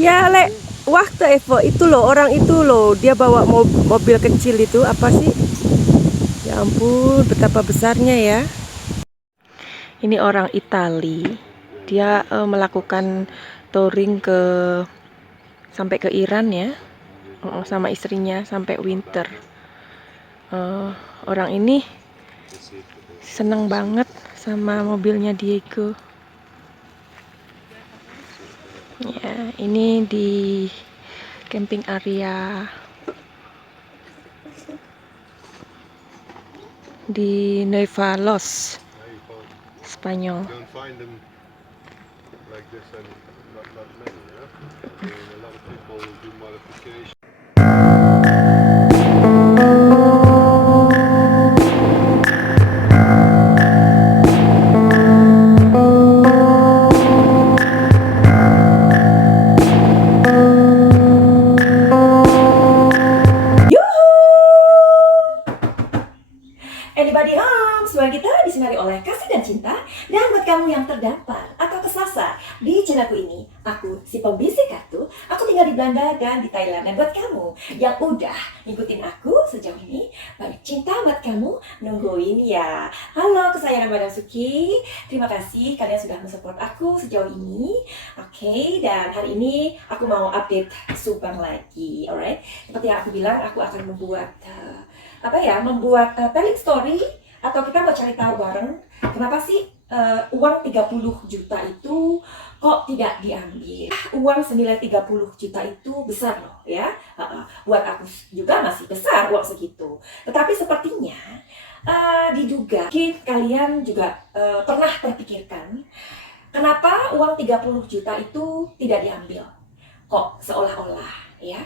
Ya, Lek. Waktu Evo itu loh, orang itu loh, dia bawa mobil kecil itu apa sih? Ya ampun, betapa besarnya ya. Ini orang Itali. Dia melakukan touring sampai ke Iran ya. Sama istrinya sampai winter. Orang ini seneng banget sama mobilnya Diego. Ya, ini di camping area di Nevalos, Spanyol. Anybody home? Suara kita disinari oleh kasih dan cinta. Dan buat kamu yang terdampar atau kesasar di channelku ini, aku si pembisik kartu. Aku tinggal di Belanda dan di Thailand. Dan buat kamu yang udah ngikutin aku sejauh ini, banyak cinta buat kamu nungguin ya. Halo kesayangan Madam Suki, terima kasih kalian sudah mensupport aku sejauh ini. Oke, dan hari ini aku mau update Subang lagi, alright? Seperti yang aku bilang, aku akan membuat telling story, atau kita mau cari tahu bareng kenapa sih uang 30 juta itu kok tidak diambil. Uang senilai 30 juta itu besar loh ya. Buat aku juga masih besar uang segitu. Tetapi sepertinya diduga, mungkin kalian juga pernah terpikirkan kenapa uang 30 juta itu tidak diambil. Kok seolah-olah ya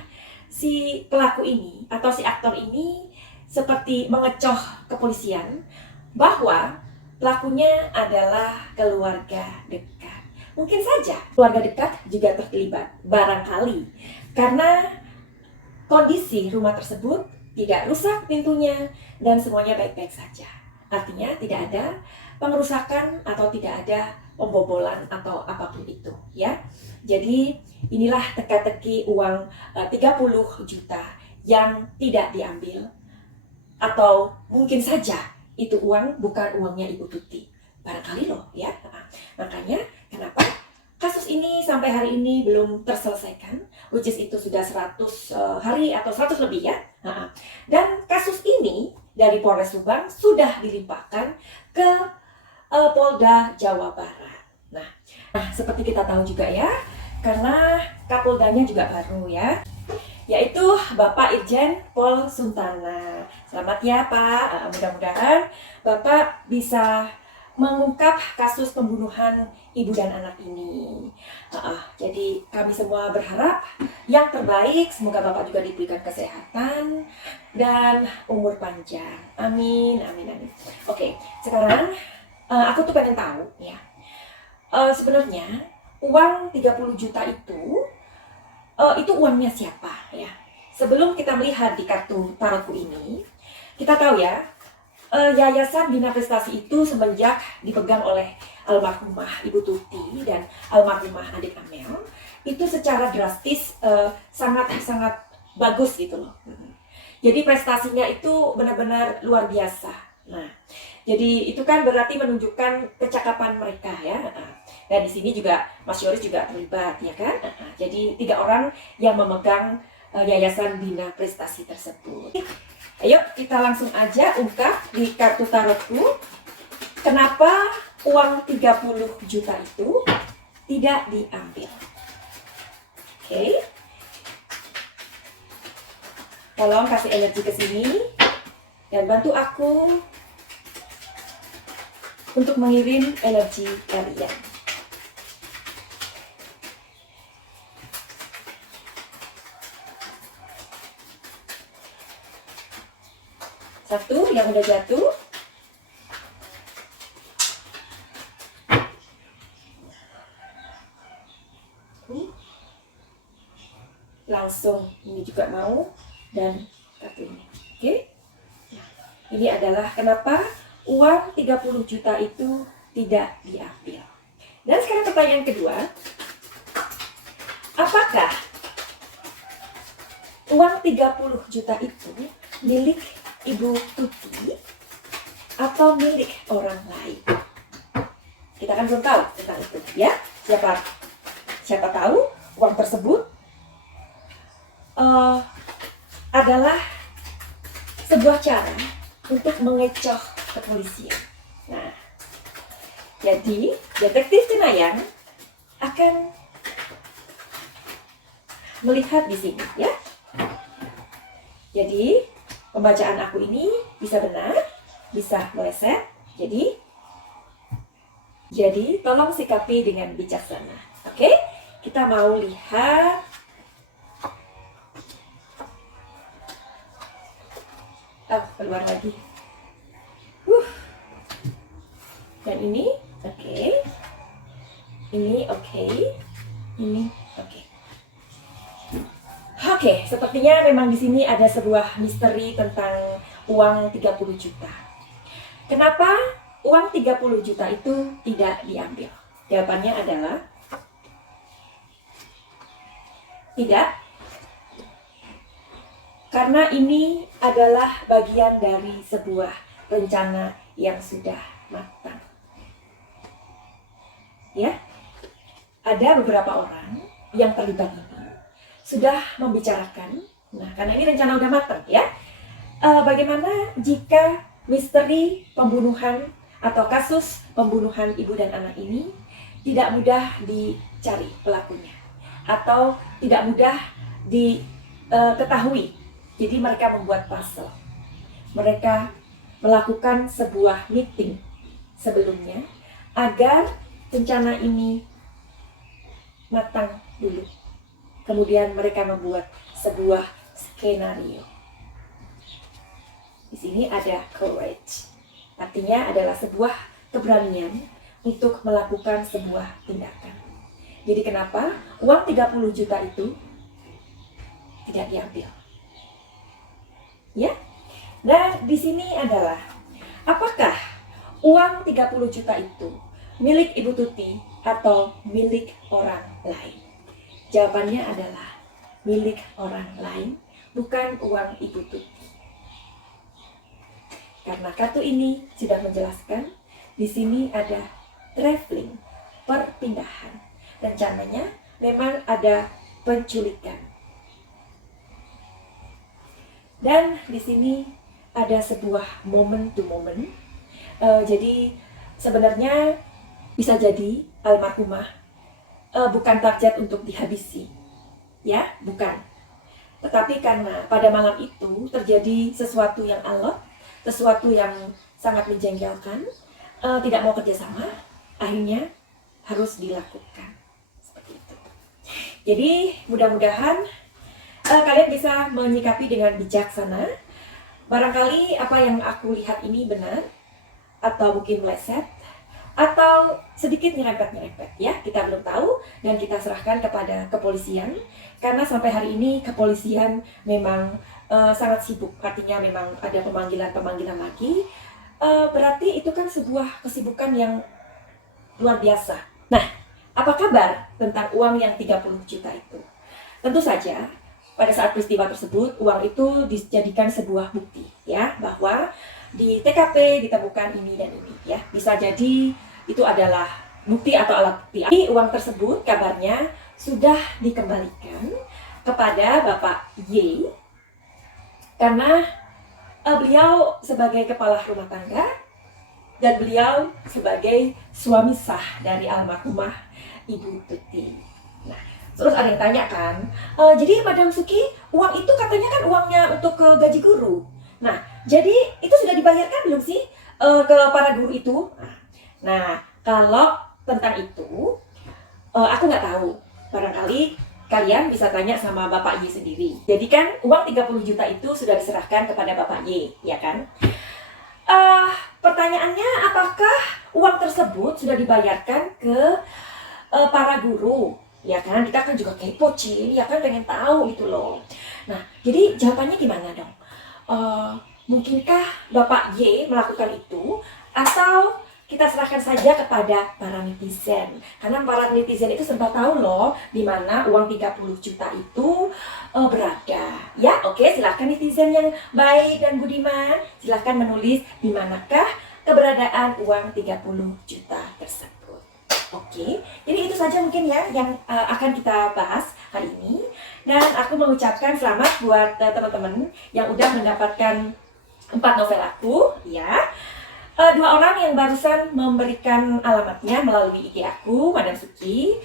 si pelaku ini atau si aktor ini seperti mengecoh kepolisian bahwa pelakunya adalah keluarga dekat. Mungkin saja keluarga dekat juga terlibat, barangkali karena kondisi rumah tersebut tidak rusak pintunya dan semuanya baik-baik saja. Artinya tidak ada pengerusakan atau tidak ada pembobolan atau apapun itu ya. Jadi inilah teka-teki uang 30 juta yang tidak diambil. Atau mungkin saja itu uang bukan uangnya Ibu Tuti. Barangkali loh ya. Makanya kenapa kasus ini sampai hari ini belum terselesaikan, which is itu sudah 100 hari atau 100 lebih ya. Dan kasus ini dari Polres Subang sudah dilimpahkan ke Polda Jawa Barat. Nah, seperti kita tahu juga ya, karena Kapoldanya juga baru ya, yaitu Bapak Irjen Pol Suntana. Selamat ya Pak, mudah-mudahan Bapak bisa mengungkap kasus pembunuhan ibu dan anak ini. Jadi kami semua berharap yang terbaik, semoga Bapak juga diberikan kesehatan dan umur panjang. Amin, amin, amin. Oke, sekarang aku tuh pengen tahu ya, sebenarnya uang 30 juta itu uangnya siapa ya? Sebelum kita melihat di kartu tarotku ini, kita tahu ya, Yayasan Bina Prestasi itu semenjak dipegang oleh almarhumah Ibu Tuti dan almarhumah adik Amel, itu secara drastis sangat-sangat bagus gitu loh. Jadi prestasinya itu benar-benar luar biasa. Nah, jadi itu kan berarti menunjukkan kecakapan mereka ya. Dan di sini juga Mas Yoris juga terlibat ya kan. Jadi 3 orang yang memegang Yayasan Bina Prestasi tersebut. Ayo kita langsung aja ungkap di kartu tarotku kenapa uang 30 juta itu tidak diambil. Oke. Tolong kasih energi ke sini dan bantu aku untuk mengirim energi kalian. Satu yang udah jatuh. Langsung ini juga mau, dan kartu ini. Oke. Nah, ini adalah kenapa uang 30 juta itu tidak diambil. Dan sekarang pertanyaan kedua. apakah uang 30 juta itu milik Ibu Tuti atau milik orang lain? Kita kan belum tahu tentang itu, ya. Siapa tahu uang tersebut adalah sebuah cara untuk mengecoh kepolisian. Nah, jadi detektif Cenayang akan melihat di sini, ya. Jadi pembacaan aku ini bisa benar, bisa meleset. Jadi tolong sikapi dengan bijaksana. Oke? Kita mau lihat keluar lagi. Dan ini oke. Ini oke. Ini oke. Oke, sepertinya memang di sini ada sebuah misteri tentang uang 30 juta. Kenapa uang 30 juta itu tidak diambil? Jawabannya adalah tidak. Karena ini adalah bagian dari sebuah rencana yang sudah matang. Ya, ada beberapa orang yang terlibat ini sudah membicarakan. Nah, karena ini rencana udah matang, ya. Bagaimana jika misteri pembunuhan atau kasus pembunuhan ibu dan anak ini tidak mudah dicari pelakunya atau tidak mudah diketahui. Jadi mereka membuat puzzle. Mereka melakukan sebuah meeting sebelumnya agar rencana ini matang dulu. Kemudian mereka membuat sebuah skenario. Di sini ada courage. Artinya adalah sebuah keberanian untuk melakukan sebuah tindakan. Jadi kenapa uang 30 juta itu tidak diambil? Ya. Dan di sini adalah apakah uang 30 juta itu milik Ibu Tuti atau milik orang lain? Jawabannya adalah milik orang lain, bukan uang Ibu Tuti. Karena kartu ini sudah menjelaskan, di sini ada traveling, perpindahan. Rencananya memang ada penculikan. Dan di sini ada sebuah moment to moment. Jadi sebenarnya bisa jadi almarhumah bukan target untuk dihabisi, ya, bukan. Tetapi karena pada malam itu terjadi sesuatu yang alot, sesuatu yang sangat menjengkelkan, tidak mau kerjasama, akhirnya harus dilakukan seperti itu. Jadi mudah-mudahan kalian bisa menyikapi dengan bijaksana. Barangkali apa yang aku lihat ini benar, atau mungkin meleset, atau sedikit nyerempet-nyerempet, ya, kita belum tahu, dan kita serahkan kepada kepolisian. Karena sampai hari ini kepolisian memang sangat sibuk, artinya memang ada pemanggilan lagi. Berarti itu kan sebuah kesibukan yang luar biasa. Nah, apa kabar tentang uang yang 30 juta itu? Tentu saja pada saat peristiwa tersebut uang itu dijadikan sebuah bukti, ya, bahwa di TKP ditemukan ini dan ini, ya. Bisa jadi itu adalah bukti atau alat bukti. Uang tersebut kabarnya sudah dikembalikan kepada Bapak Y karena beliau sebagai kepala rumah tangga dan beliau sebagai suami sah dari almarhumah Ibu Tuti. Nah, terus ada yang tanya kan, jadi Madam Suki, uang itu katanya kan uangnya untuk ke gaji guru. Nah, jadi itu sudah dibayarkan belum sih ke para guru itu? Nah, kalau tentang itu, aku nggak tahu. Barangkali kalian bisa tanya sama Bapak Y sendiri. Jadi kan uang 30 juta itu sudah diserahkan kepada Bapak Y, ya kan? Pertanyaannya, apakah uang tersebut sudah dibayarkan ke para guru? Ya kan, kita kan juga kepo, Cil, ya kan, pengen tahu gitu loh. Nah, jadi jawabannya gimana dong? Mungkinkah Bapak Y melakukan itu, atau kita serahkan saja kepada para netizen. Karena para netizen itu serba tahu loh di mana uang 30 juta itu berada. Ya, oke, silahkan netizen yang baik dan budiman, silahkan menulis di manakah keberadaan uang 30 juta tersebut. Oke, jadi itu saja mungkin ya yang akan kita bahas hari ini. Dan aku mengucapkan selamat buat teman-teman yang udah mendapatkan 4 novel aku, ya. 2 orang yang barusan memberikan alamatnya melalui IG aku, Madam Suki.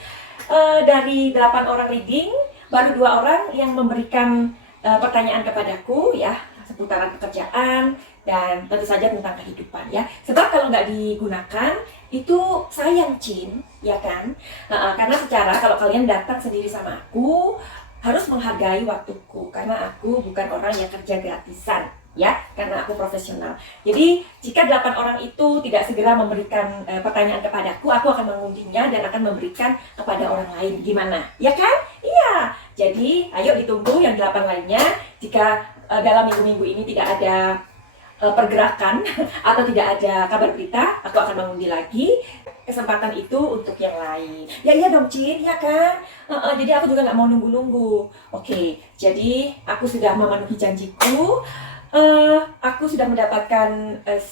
Dari 8 orang reading, baru 2 orang yang memberikan pertanyaan kepadaku, ya, seputaran pekerjaan dan tentu saja tentang kehidupan, ya. Sebab kalau nggak digunakan itu sayang, Cin, ya kan? Karena kalau kalian datang sendiri sama aku, harus menghargai waktuku karena aku bukan orang yang kerja gratisan, ya, karena aku profesional. Jadi jika 8 orang itu tidak segera memberikan pertanyaan kepadaku, aku akan mengundinya dan akan memberikan kepada orang lain. Gimana? Ya kan? Iya. Jadi ayo ditunggu yang 8 lainnya. Jika dalam minggu-minggu ini tidak ada pergerakan atau tidak ada kabar berita, aku akan mengundi lagi. Kesempatan itu untuk yang lain. Ya iya dong, Cin, ya kan? Jadi aku juga nggak mau nunggu-nunggu. Oke, jadi aku sudah memenuhi janjiku. Aku sudah mendapatkan 10.000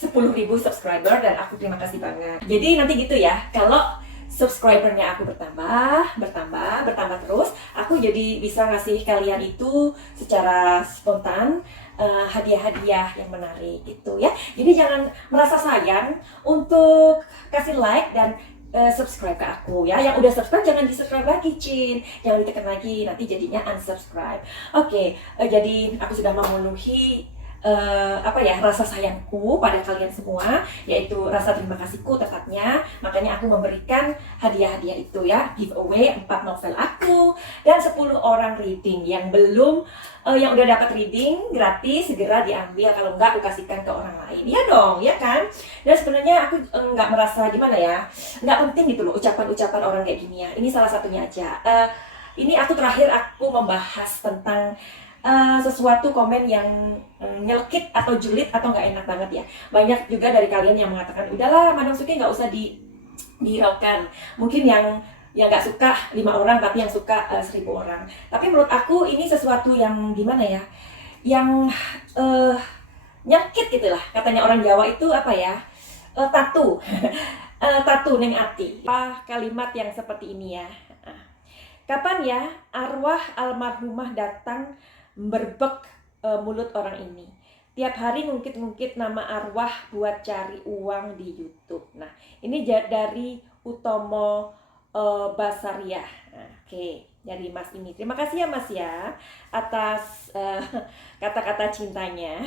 subscriber dan aku terima kasih banget. Jadi nanti gitu ya, kalau subscribernya aku bertambah terus, aku jadi bisa ngasih kalian itu secara spontan hadiah-hadiah yang menarik gitu ya. Jadi jangan merasa sayang untuk kasih like dan subscribe ke aku ya. Yang udah subscribe jangan di-subscribe lagi, Cin. Jangan ditekan lagi, nanti jadinya unsubscribe. Oke, jadi aku sudah memenuhi rasa sayangku pada kalian semua, yaitu rasa terima kasihku tepatnya. Makanya aku memberikan hadiah-hadiah itu ya, giveaway 4 novel aku dan 10 orang reading yang belum yang udah dapat reading gratis segera diambil, kalau enggak aku kasihkan ke orang lain. Ya dong, ya kan? Dan sebenarnya aku nggak merasa gimana ya, nggak penting gitu loh ucapan-ucapan orang kayak gini ya. Ini salah satunya aja. Ini terakhir aku membahas tentang sesuatu komen yang nyelkit atau julid atau nggak enak banget ya. Banyak juga dari kalian yang mengatakan, udahlah Madam Suki nggak usah dihiraukan. Mungkin yang nggak suka 5 orang tapi yang suka 1000 orang. Tapi menurut aku ini sesuatu yang gimana ya, yang nyelkit gitu lah. Katanya orang Jawa itu apa ya, tatu tatu neng ati. Kalimat yang seperti ini ya. Kapan ya arwah almarhumah datang berbek mulut orang ini. Tiap hari ngungkit-ngungkit nama arwah buat cari uang di YouTube. Nah, ini dari Utomo Basaria. Nah, oke, dari Mas ini. Terima kasih ya Mas ya atas kata-kata cintanya.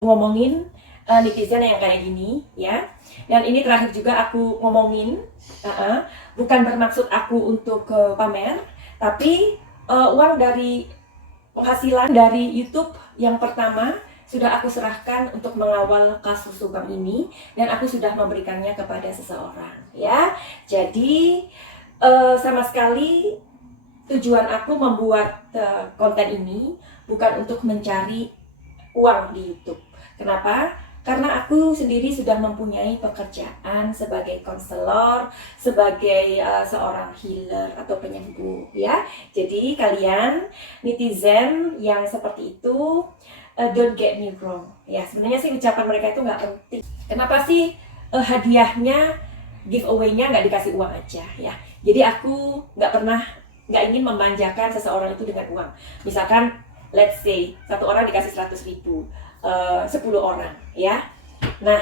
Ngomongin netizen yang kayak gini ya. Dan ini terakhir juga aku ngomongin, bukan bermaksud aku untuk pamer, tapi uang dari penghasilan dari YouTube yang pertama sudah aku serahkan untuk mengawal kasus Subang ini dan aku sudah memberikannya kepada seseorang ya. Jadi sama sekali tujuan aku membuat konten ini bukan untuk mencari uang di YouTube. Kenapa? Karena aku sendiri sudah mempunyai pekerjaan sebagai konselor, sebagai seorang healer atau penyembuh ya. Jadi kalian netizen yang seperti itu, don't get me wrong ya. Sebenarnya sih ucapan mereka itu nggak penting. Kenapa sih hadiahnya, giveaway-nya nggak dikasih uang aja ya. Jadi aku nggak ingin memanjakan seseorang itu dengan uang. Misalkan let's say satu orang dikasih 100.000, 10 orang ya. Nah,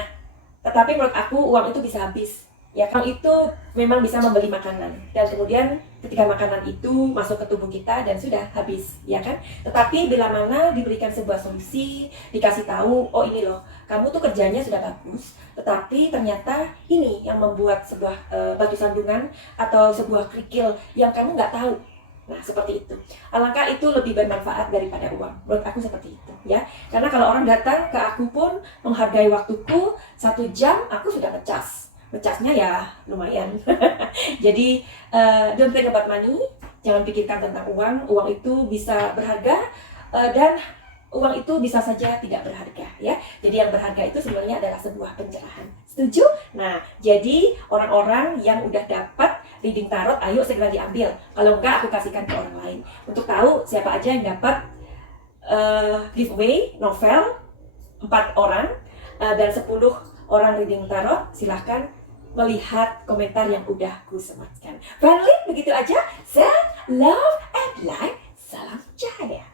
tetapi menurut aku uang itu bisa habis ya. Uang itu memang bisa membeli makanan dan kemudian ketika makanan itu masuk ke tubuh kita dan sudah habis ya kan. Tetapi bila mana diberikan sebuah solusi, dikasih tahu, oh ini loh, kamu tuh kerjanya sudah bagus, tetapi ternyata ini yang membuat sebuah batu sandungan atau sebuah kerikil yang kamu nggak tahu. Nah, seperti itu. Alangkah itu lebih bermanfaat daripada uang. Menurut aku seperti itu, ya. Karena kalau orang datang ke aku pun menghargai waktuku, 1 jam aku sudah ngecas. Ngecasnya ya lumayan. Jadi, don't think about money. Jangan pikirkan tentang uang. Uang itu bisa berharga dan uang itu bisa saja tidak berharga, ya. Jadi yang berharga itu sebenarnya adalah sebuah pencerahan. Setuju? Nah, jadi orang-orang yang udah dapat reading tarot, ayo segera diambil. Kalau enggak, aku kasihkan ke orang lain. Untuk tahu siapa aja yang dapat giveaway novel 4 orang dan 10 orang reading tarot, silahkan melihat komentar yang udah ku sematkan. Friendly, begitu aja. Send love and light. Salam cahaya.